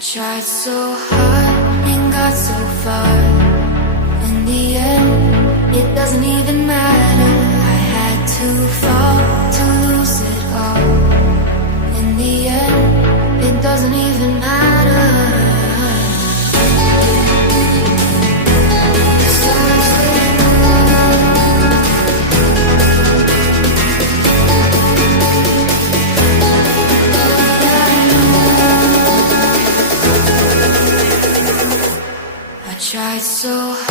Tried so hard and got so far. In the end, it doesn't even matter. I had to fall to lose it all. In the end, it doesn't even matter. Tried so hard.